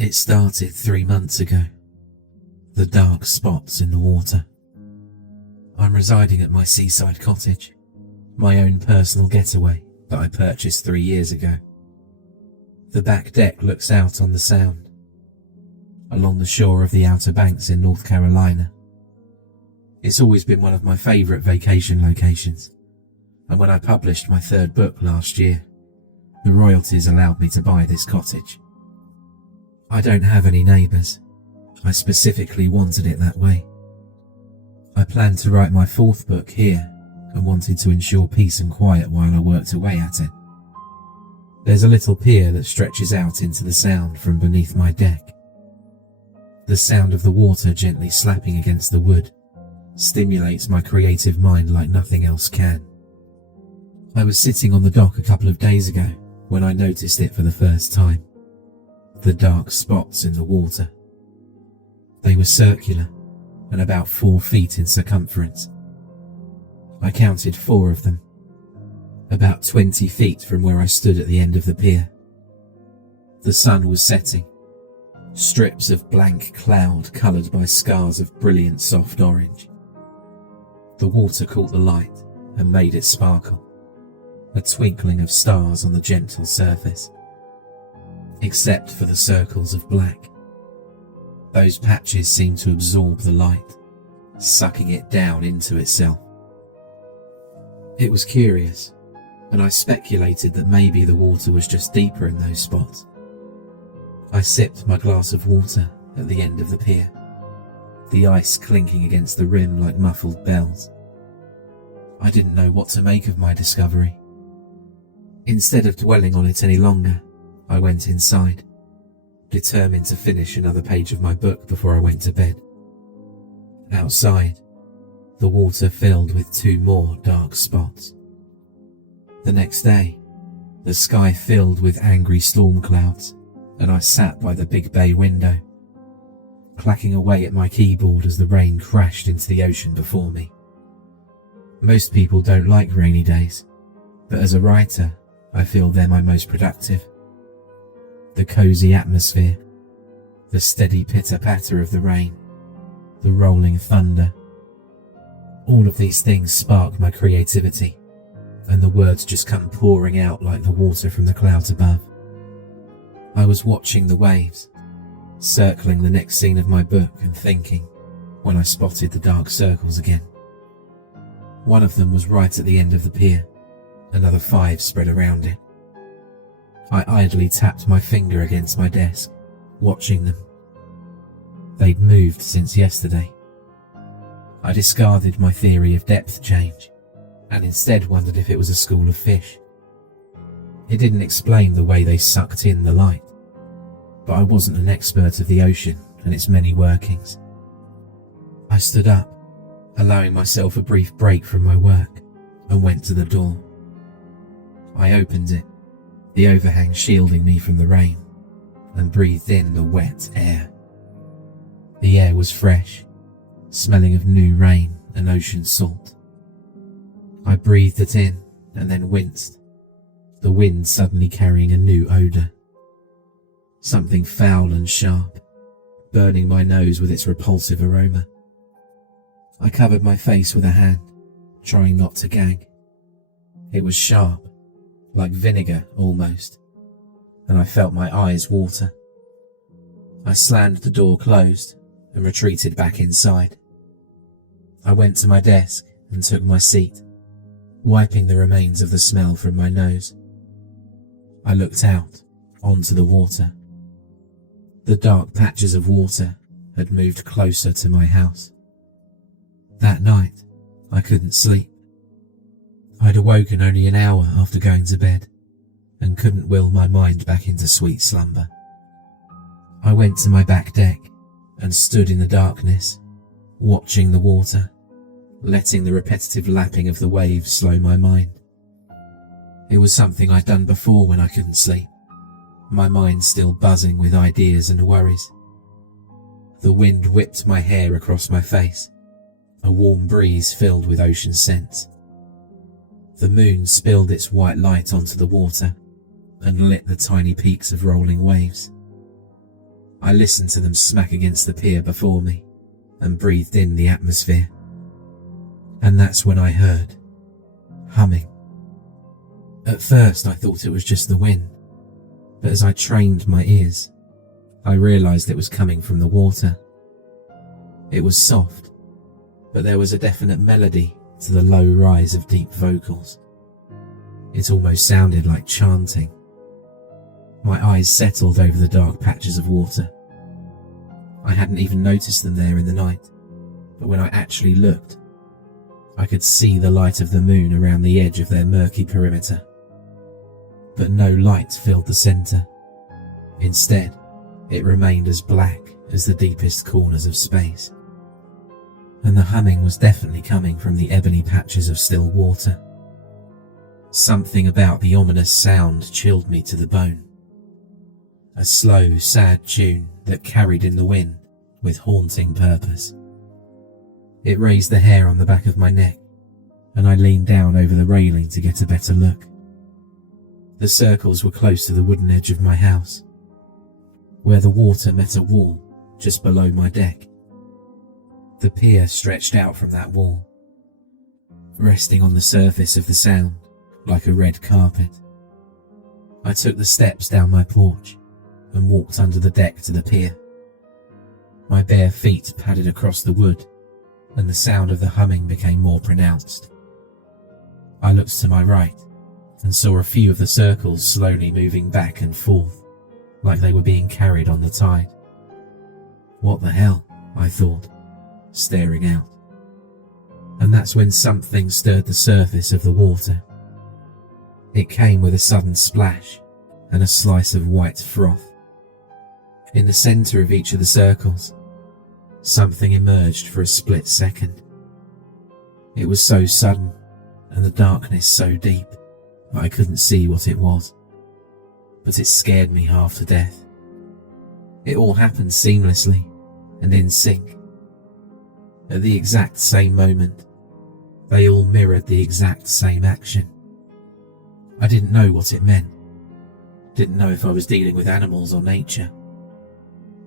It started 3 months ago. The dark spots in the water. I'm residing at my seaside cottage, my own personal getaway that I purchased 3 years ago. The back deck looks out on the Sound, along the shore of the Outer Banks in North Carolina. It's always been one of my favourite vacation locations, and when I published my 3rd book last year, the royalties allowed me to buy this cottage. I don't have any neighbours. I specifically wanted it that way. I planned to write my 4th book here and wanted to ensure peace and quiet while I worked away at it. There's a little pier that stretches out into the Sound from beneath my deck. The sound of the water gently slapping against the wood stimulates my creative mind like nothing else can. I was sitting on the dock a couple of days ago when I noticed it for the first time. The dark spots in the water. They were circular and about 4 feet in circumference. I counted 4 of them, about 20 feet from where I stood at the end of the pier. The sun was setting, strips of blank cloud coloured by scars of brilliant soft orange. The water caught the light and made it sparkle, a twinkling of stars on the gentle surface. Except for the circles of black. Those patches seemed to absorb the light, sucking it down into itself. It was curious, and I speculated that maybe the water was just deeper in those spots. I sipped my glass of water at the end of the pier, the ice clinking against the rim like muffled bells. I didn't know what to make of my discovery. Instead of dwelling on it any longer, I went inside, determined to finish another page of my book before I went to bed. Outside, the water filled with 2 more dark spots. The next day, the sky filled with angry storm clouds, and I sat by the big bay window, clacking away at my keyboard as the rain crashed into the ocean before me. Most people don't like rainy days, but as a writer, I feel they're my most productive. The cosy atmosphere, the steady pitter-patter of the rain, the rolling thunder. All of these things spark my creativity, and the words just come pouring out like the water from the clouds above. I was watching the waves, circling the next scene of my book and thinking, when I spotted the dark circles again. One of them was right at the end of the pier, another 5 spread around it. I idly tapped my finger against my desk, watching them. They'd moved since yesterday. I discarded my theory of depth change, and instead wondered if it was a school of fish. It didn't explain the way they sucked in the light, but I wasn't an expert of the ocean and its many workings. I stood up, allowing myself a brief break from my work, and went to the door. I opened it, the overhang shielding me from the rain, and breathed in the wet air. The air was fresh, smelling of new rain and ocean salt. I breathed it in and then winced, the wind suddenly carrying a new odour. Something foul and sharp, burning my nose with its repulsive aroma. I covered my face with a hand, trying not to gag. It was sharp, like vinegar almost, and I felt my eyes water. I slammed the door closed and retreated back inside. I went to my desk and took my seat, wiping the remains of the smell from my nose. I looked out, onto the water. The dark patches of water had moved closer to my house. That night, I couldn't sleep. I'd awoken only an hour after going to bed, and couldn't will my mind back into sweet slumber. I went to my back deck and stood in the darkness, watching the water, letting the repetitive lapping of the waves slow my mind. It was something I'd done before when I couldn't sleep, my mind still buzzing with ideas and worries. The wind whipped my hair across my face, a warm breeze filled with ocean scents. The moon spilled its white light onto the water and lit the tiny peaks of rolling waves. I listened to them smack against the pier before me and breathed in the atmosphere. And that's when I heard humming. At first I thought it was just the wind, but as I trained my ears, I realised it was coming from the water. It was soft, but there was a definite melody to the low rise of deep vocals. It almost sounded like chanting. My eyes settled over the dark patches of water. I hadn't even noticed them there in the night, but when I actually looked, I could see the light of the moon around the edge of their murky perimeter. But no light filled the centre. Instead, it remained as black as the deepest corners of space. And the humming was definitely coming from the ebony patches of still water. Something about the ominous sound chilled me to the bone. A slow, sad tune that carried in the wind with haunting purpose. It raised the hair on the back of my neck, and I leaned down over the railing to get a better look. The circles were close to the wooden edge of my house, where the water met a wall just below my deck. The pier stretched out from that wall, resting on the surface of the sound like a red carpet. I took the steps down my porch and walked under the deck to the pier. My bare feet padded across the wood, and the sound of the humming became more pronounced. I looked to my right and saw a few of the circles slowly moving back and forth, like they were being carried on the tide. What the hell, I thought, staring out. And that's when something stirred the surface of the water. It came with a sudden splash and a slice of white froth. In the centre of each of the circles, something emerged for a split second. It was so sudden and the darkness so deep that I couldn't see what it was, but it scared me half to death. It all happened seamlessly and in sync. At the exact same moment, they all mirrored the exact same action. I didn't know what it meant, didn't know if I was dealing with animals or nature,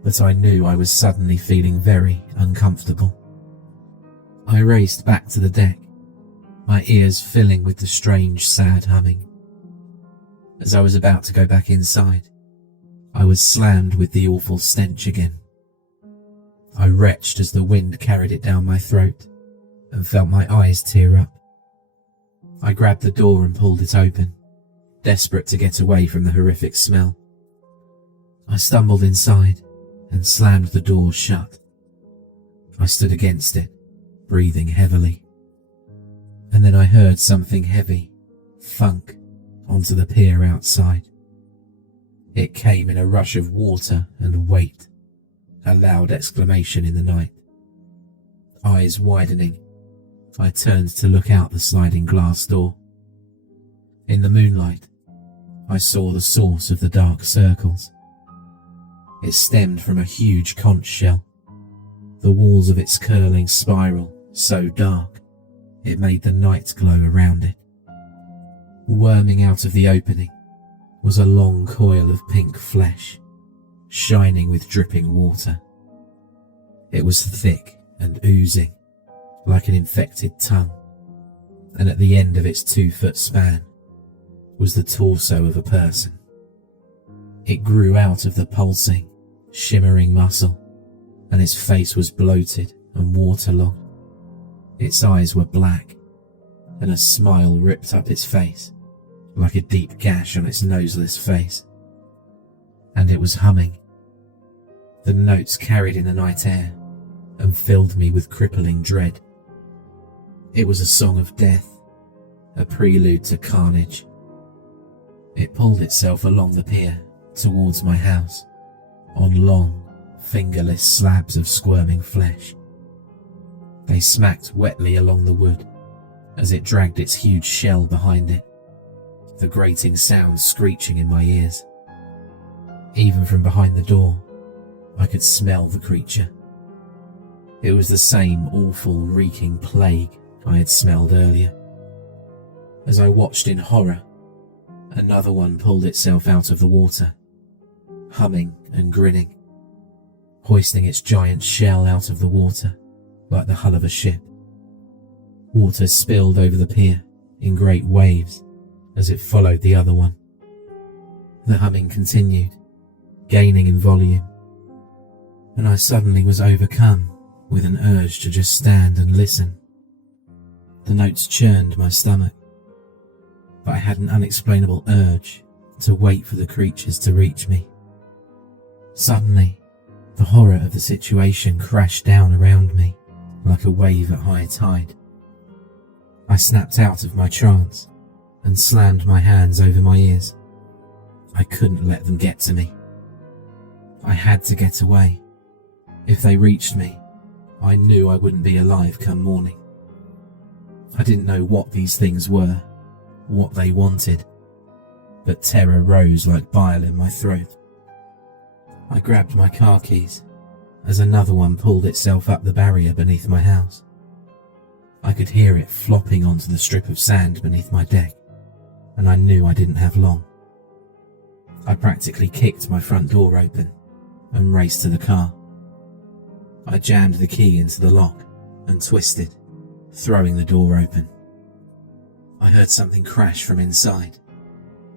but I knew I was suddenly feeling very uncomfortable. I raced back to the deck, my ears filling with the strange, sad humming. As I was about to go back inside, I was slammed with the awful stench again. I retched as the wind carried it down my throat and felt my eyes tear up. I grabbed the door and pulled it open, desperate to get away from the horrific smell. I stumbled inside and slammed the door shut. I stood against it, breathing heavily. And then I heard something heavy thunk onto the pier outside. It came in a rush of water and weight, a loud exclamation in the night. Eyes widening, I turned to look out the sliding glass door. In the moonlight, I saw the source of the dark circles. It stemmed from a huge conch shell, the walls of its curling spiral so dark it made the night glow around it. Worming out of the opening was a long coil of pink flesh, shining with dripping water. It was thick and oozing, like an infected tongue, and at the end of its 2-foot span was the torso of a person. It grew out of the pulsing, shimmering muscle, and its face was bloated and waterlogged. Its eyes were black, and a smile ripped up its face, like a deep gash on its noseless face. And it was humming. The notes carried in the night air and filled me with crippling dread. It was a song of death, a prelude to carnage. It pulled itself along the pier towards my house, on long, fingerless slabs of squirming flesh. They smacked wetly along the wood as it dragged its huge shell behind it, the grating sound screeching in my ears. Even from behind the door, I could smell the creature. It was the same awful, reeking plague I had smelled earlier. As I watched in horror, another one pulled itself out of the water, humming and grinning, hoisting its giant shell out of the water like the hull of a ship. Water spilled over the pier in great waves as it followed the other one. The humming continued, gaining in volume, and I suddenly was overcome with an urge to just stand and listen. The notes churned my stomach, but I had an unexplainable urge to wait for the creatures to reach me. Suddenly, the horror of the situation crashed down around me like a wave at high tide. I snapped out of my trance and slammed my hands over my ears. I couldn't let them get to me. I had to get away. If they reached me, I knew I wouldn't be alive come morning. I didn't know what these things were, what they wanted, but terror rose like bile in my throat. I grabbed my car keys as another one pulled itself up the barrier beneath my house. I could hear it flopping onto the strip of sand beneath my deck, and I knew I didn't have long. I practically kicked my front door open and raced to the car. I jammed the key into the lock and twisted, throwing the door open. I heard something crash from inside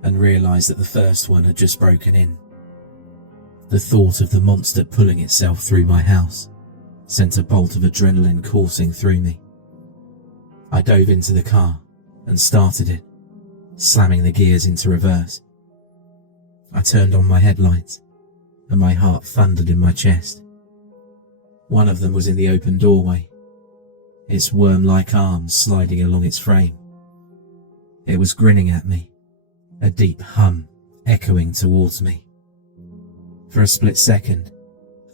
and realised that the first one had just broken in. The thought of the monster pulling itself through my house sent a bolt of adrenaline coursing through me. I dove into the car and started it, slamming the gears into reverse. I turned on my headlights and my heart thundered in my chest. One of them was in the open doorway, its worm-like arms sliding along its frame. It was grinning at me, a deep hum echoing towards me. For a split second,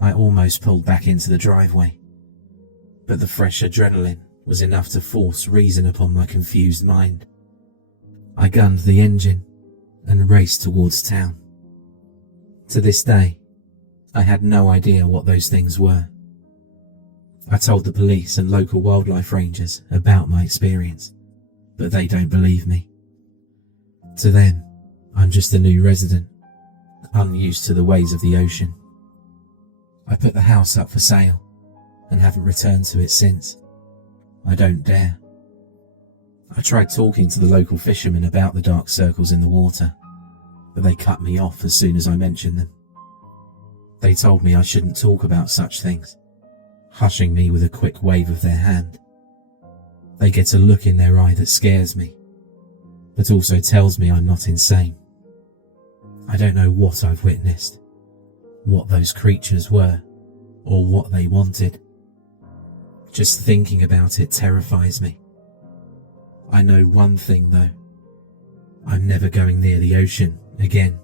I almost pulled back into the driveway, but the fresh adrenaline was enough to force reason upon my confused mind. I gunned the engine and raced towards town. To this day, I had no idea what those things were. I told the police and local wildlife rangers about my experience, but they don't believe me. To them, I'm just a new resident, unused to the ways of the ocean. I put the house up for sale and haven't returned to it since. I don't dare. I tried talking to the local fishermen about the dark circles in the water, but they cut me off as soon as I mentioned them. They told me I shouldn't talk about such things, hushing me with a quick wave of their hand. They get a look in their eye that scares me, but also tells me I'm not insane. I don't know what I've witnessed, what those creatures were, or what they wanted. Just thinking about it terrifies me. I know one thing though. I'm never going near the ocean again.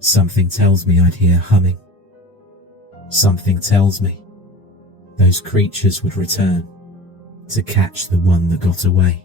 Something tells me I'd hear humming. Something tells me those creatures would return to catch the one that got away.